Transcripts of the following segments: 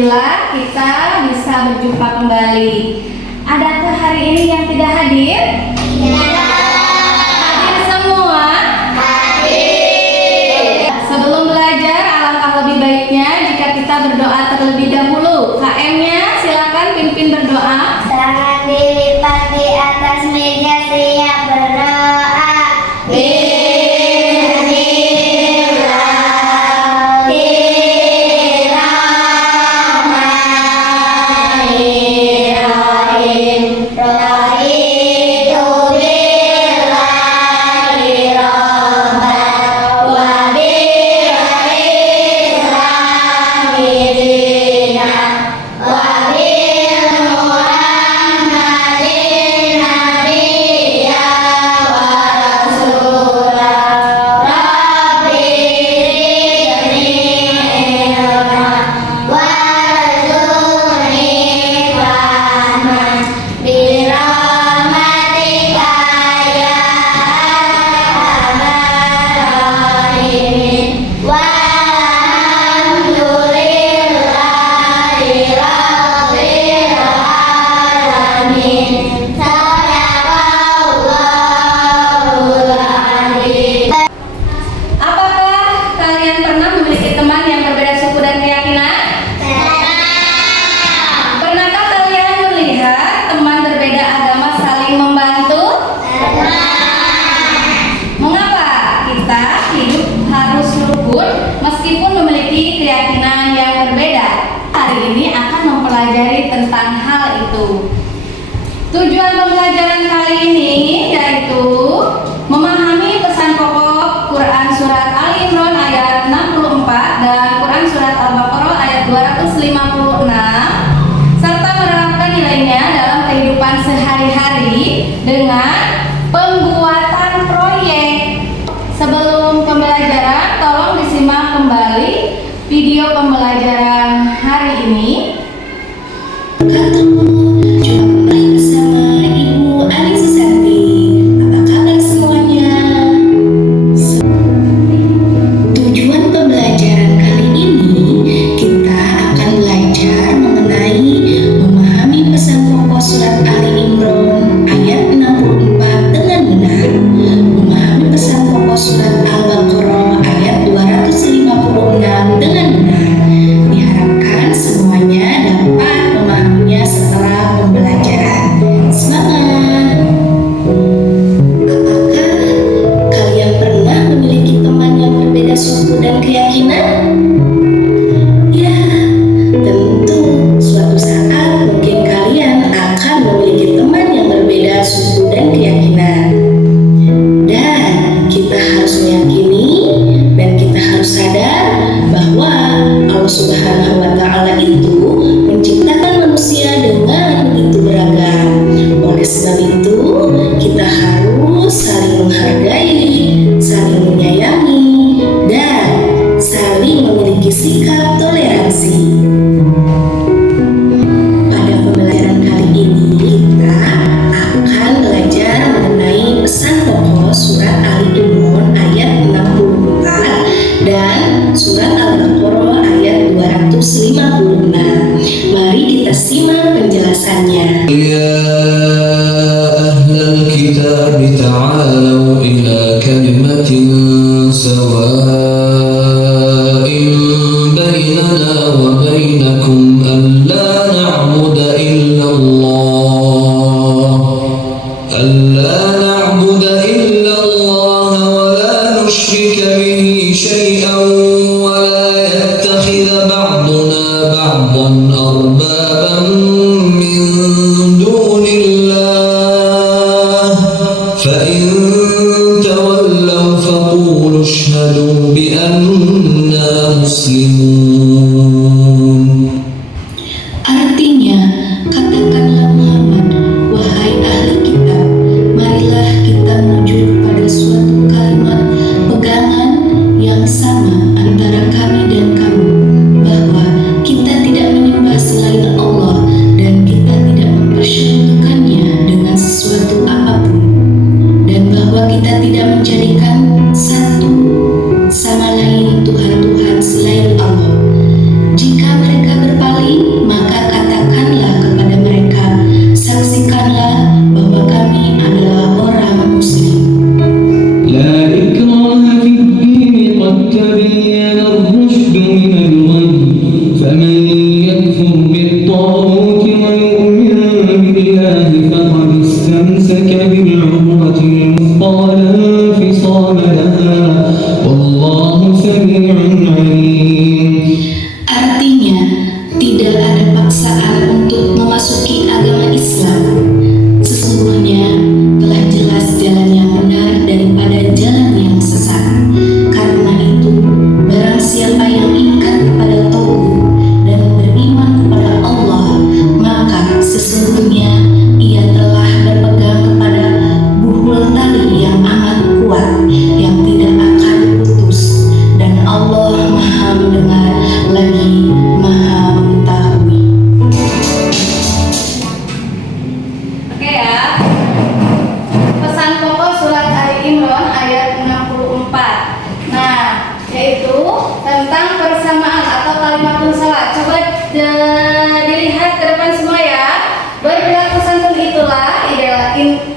Alhamdulillah kita bisa berjumpa kembali. Adakah hari ini yang tidak hadir? Ya. Hadir semua? Hadir. Sebelum belajar, alangkah lebih baiknya jika kita berdoa terlebih dahulu. KM-nya silakan pimpin berdoa. Tangan dilipat di atas meja, siap berdoa. Meskipun memiliki keyakinan yang berbeda, hari ini akan mempelajari tentang hal itu. Tujuan pembelajaran kali ini yaitu memahami pesan pokok Quran Surat Ali Imran ayat 64 dan Quran Surat Al-Baqarah ayat 256 serta menerapkan nilainya dalam kehidupan sehari-hari dengan pembuatan proyek. Sebelum pembelajaran, tolong disimak kembali video pembelajaran hari ini. Ketemu jumpa bersama Ibu Ani Susanti. Apa kabar semuanya? Tujuan pembelajaran kali ini kita akan belajar mengenai memahami pesan pokok surat Ali Imran ayat 64 dengan benar. Memahami pesan pokok surat Al-Baqarah ayat 256 dengan benar. Diharapkan semuanya dapat memahaminya setelah pembelajaran. Semangat! Apakah kalian pernah memiliki teman yang berbeda suku dan keyakinan? Ya, tentu suatu saat mungkin kalian akan memiliki teman yang berbeda suku dan keyakinan. Dan kita harus meyakini dan kita harus sadar bahwa Allah Subhanahu wa Ta'ala itu menciptakan manusia dengan begitu beragam. Oleh sebab itu, kita harus saling menghargai, saling menyayangi, dan saling memiliki sikap toleransi. Pada pembelajaran kali ini, kita akan belajar mengenai pesan pokok surat Ali Imran ayat 64 dan surat Al-Baqarah ayat 256. Mari kita simak penjelasannya. يا أهل الكتاب تعالوا إلى كلمة سواء بيننا وبينكم ألا نعبد إلا الله ولا نشرك به شيئا ولا يتخذ بعضنا بعضا أربابا من دون الله فإن تولوا فقولوا اشهدوا بأننا مسلمون. Artinya, katakanlah Muhammad, wahai ahli kitab, marilah kita menuju kepada suatu kalimat pegangan yang sama antara kami dan kamu, bahwa kita tidak menyembah selain Allah dan kita tidak mempersekutukannya dengan sesuatu apapun, dan bahwa kita tidak menjadikan satu sama lain Tuhan-Tuhan selain Allah. Jika mereka berpaling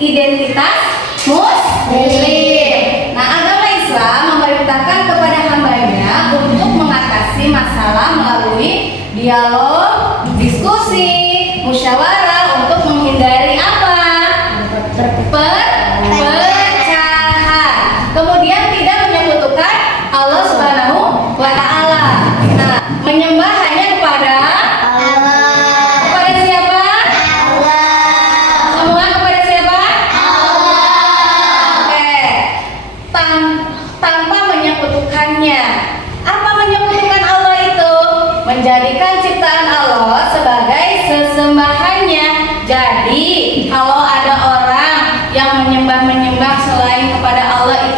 identitas Muslim. Nah, agama Islam memerintahkan kepada hambanya untuk mengatasi masalah melalui dialog, diskusi, musyawarah untuk menghindari apa? Perpecahan. Kemudian tidak menyekutukan Allah Subhanahu wa Ta'ala. Nah, menyembah hanya kepada siapa? Semua kepada siapa? Oke. Tanpa menyekutukannya. Apa menyekutukan Allah itu? Menjadikan ciptaan Allah sebagai sesembahannya. Jadi, kalau ada orang yang menyembah selain kepada Allah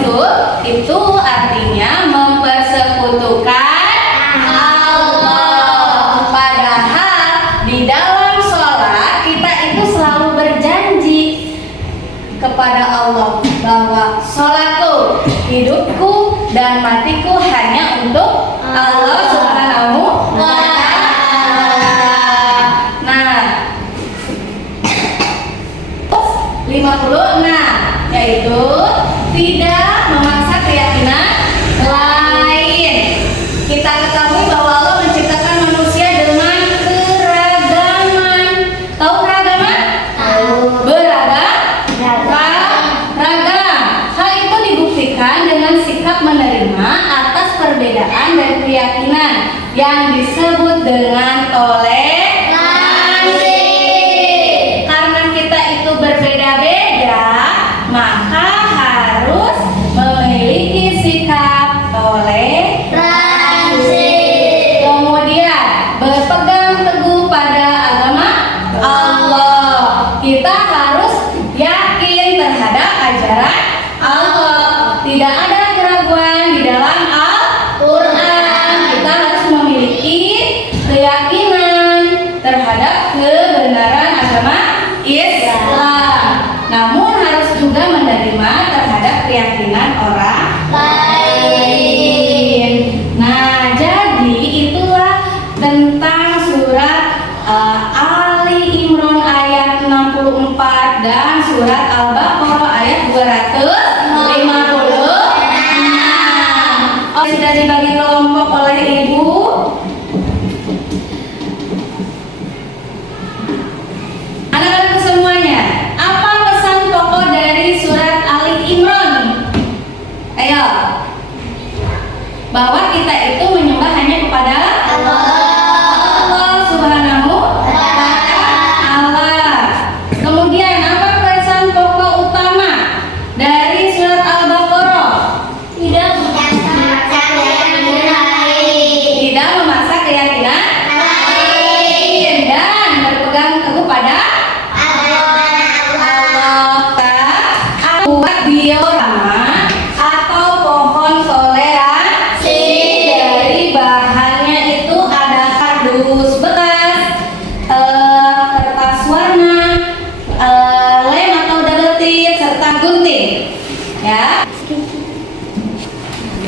itu artinya mempersekutukan Allah. Padahal di dalam sholat kita itu selalu berjanji kepada Allah bahwa sholatku, hidupku, dan matiku hanya untuk Allah Subhanahu wa Ta'ala. Nah, 56 yaitu tidak memaksa keyakinan lain. Kita ketahui bahwa Allah menciptakan manusia dengan keragaman. Tahu keragaman? Beragam. Hal itu dibuktikan dengan sikap menerima atas perbedaan dan keyakinan yang disebut dengan toleransi. Karena kita itu berbeda-beda, maka harus memiliki sikap toleransi. Kemudian berpegang teguh pada agama Allah. Kita harus yakin terhadap ajaran Allah. Tidak ada keraguan di dalam Al-Quran. Kita harus memiliki keyakinan terhadap kebenaran agama Islam. Namun harus juga menerima terhadap keyakinan orang lain. Nah, jadi itulah tentang surat Ali Imran ayat 64 dan surat Al-Baqarah ayat 256. Sudah dibagi kelompok oleh Ibu. Anak-anak semuanya, apa pesan pokok dari surat Ali Imran? Ayo. Bahwa kita itu menyembah hanya kepada Allah Subhanahu wa Ta'ala. Kemudian apa pesan pokok utama dari surat Al-Baqarah? Tidak memaksa keyakinan lain dan berpegang teguh pada Allah. Buat diorama atau pohon toleransi. Dari bahannya itu ada kardus bekas, kertas warna, lem atau double tip, serta gunting. Ya.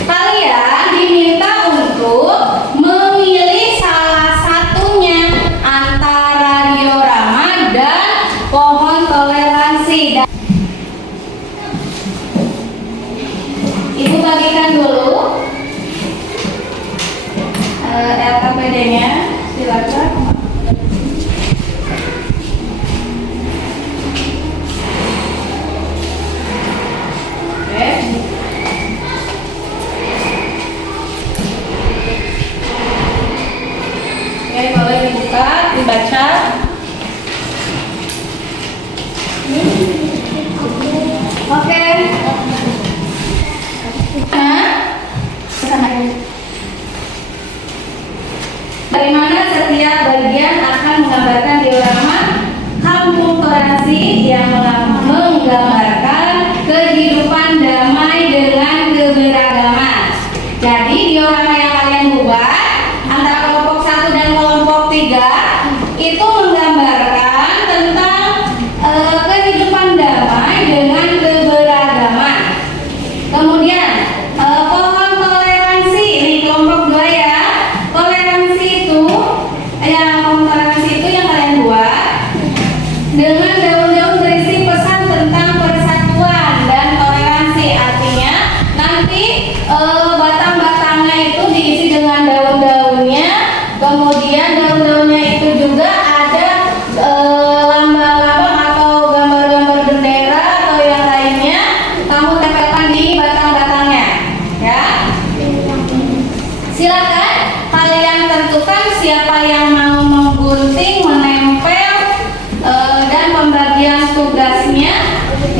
Kalian diminta untuk memilih salah satunya antara diorama dan pohon toleransi. Ibu bagikan dulu LKPD-nya, silakan. Oke. Oke, boleh dibuka, dibaca. Oke. Dari mana setiap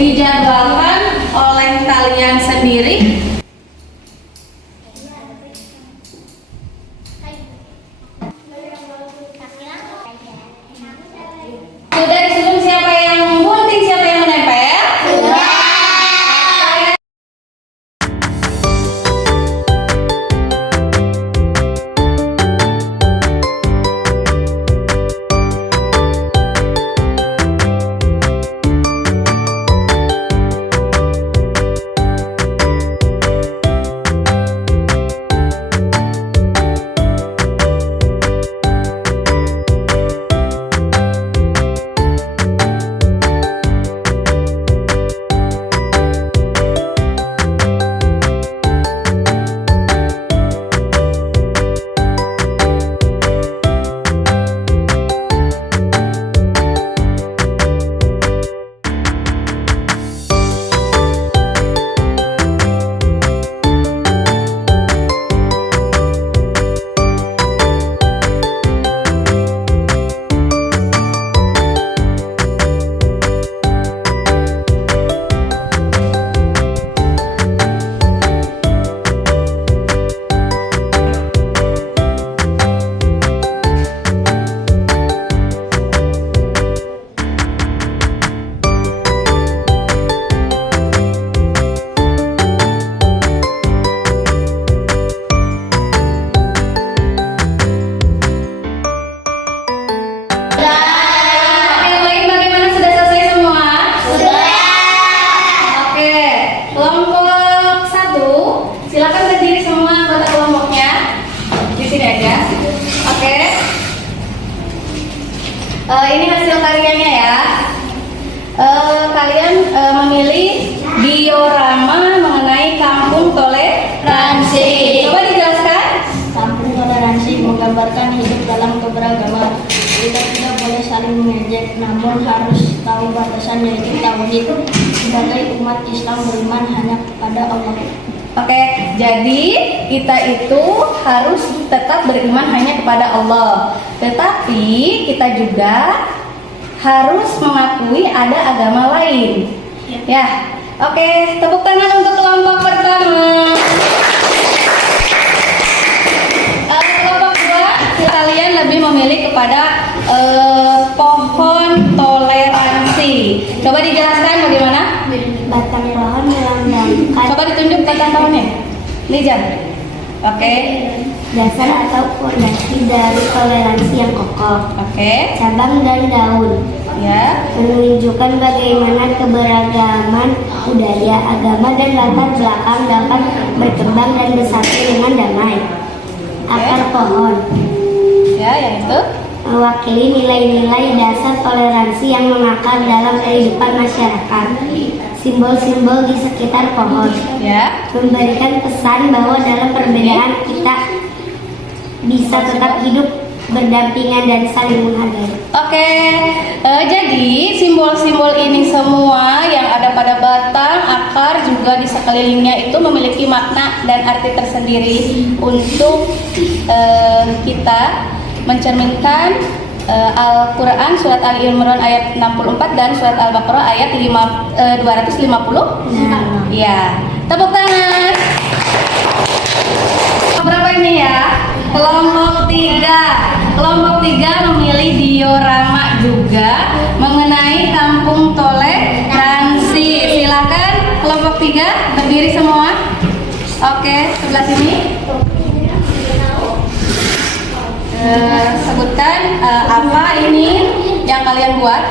dijadwalkan oleh kalian sendiri. Sudah disusun siapa yang gunting, siapa yang menempel? Yang lain bagaimana, sudah selesai semua? Oke, kelompok 1, silakan berdiri semua anggota kelompoknya. Di sini aja. Oke. Ini hasil karyanya ya. Kalian memilih diorama mengenai kampung toleransi. Coba dijelaskan. Kampung toleransi menggambarkan hidup dalam keberagaman. Kita tidak boleh saling mengejek, namun harus tahu batasan, yaitu tauhid. Sebagai umat Islam beriman hanya kepada Allah. Oke, jadi kita itu harus tetap beriman hanya kepada Allah. Tetapi kita juga harus mengakui ada agama lain. Ya, oke, tepuk tangan untuk kelompok pertama. Kelompok 2, kalian lebih memilih kepada pohon toleransi. Coba dijelaskan bagaimana? Batang pohon melambangkan Coba ditunjuk batang pohonnya. Lijan. Oke. dasar atau fondasi dari toleransi yang kokoh. Oke. Cabang dan daun Ya. menunjukkan bagaimana keberagaman budaya, agama, dan latar belakang dapat berkembang dan bersatu dengan damai. Akar pohon Ya, yang itu. mewakili nilai-nilai dasar toleransi yang mengakar dalam kehidupan masyarakat. Simbol-simbol di sekitar pohon Ya. memberikan pesan bahwa dalam perbedaan kita bisa tetap hidup berdampingan dan saling menghargai. Oke, jadi simbol-simbol ini semua yang ada pada batang, akar, juga di sekelilingnya itu memiliki makna dan arti tersendiri untuk kita mencerminkan Al-Quran surat Ali Imran ayat 64 dan surat Al-Baqarah ayat 250. Ya, tepuk tangan. Berapa ini ya? Kelompok 3. Kelompok 3 memilih diorama juga mengenai kampung toleransi. Silakan kelompok 3 berdiri semua. Oke, sebelah sini. Sebutkan apa ini yang kalian buat?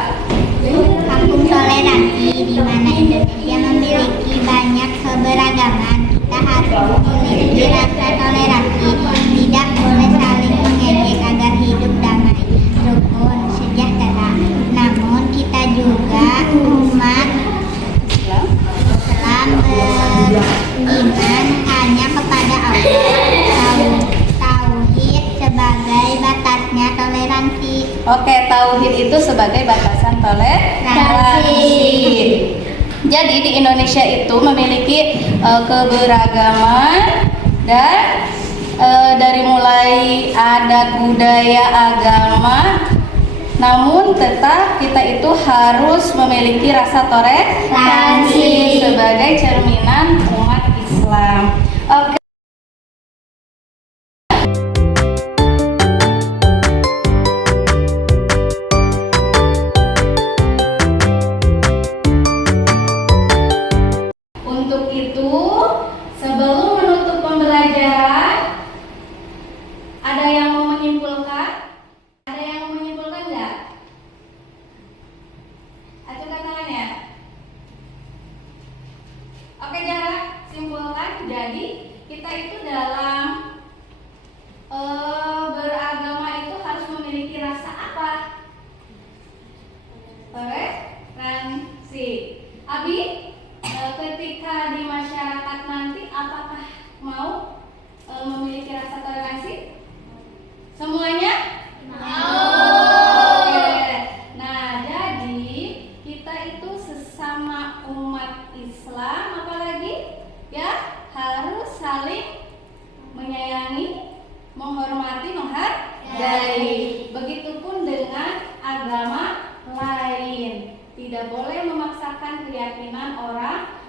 Kampung toleransi di mana Indonesia memiliki banyak keberagaman. Kita harus memiliki rasa toleransi, tidak boleh saling mengejek agar hidup damai, rukun, sejahtera. Namun kita juga umat Islam beriman hanya kepada Allah. Tauhid sebagai batasnya toleransi. Oke, tauhid itu sebagai batasan toleransi. Jadi di Indonesia itu memiliki keberagaman dan dari mulai adat, budaya, agama. namun tetap kita itu harus memiliki rasa toleransi sebagai cerminan umat Islam. Oke. Untuk itu, sebelum menutup pembelajaran, ada yang mau menyimpulkan? Ada yang mau menyimpulkan nggak? Acukan tangannya. Oke, Jara, simpulkan. Jadi kita itu dalam beragama itu harus memiliki rasa apa? Toleransi. Abi, ketika di masyarakat nanti apakah mau memiliki rasa toleransi? Semuanya? Mau. Oke. Nah, jadi kita itu sesama umat Islam apalagi? Ya, harus saling menyayangi, menghormati, menghargai. Begitupun dengan agama lain. Tidak boleh memaksakan keyakinan orang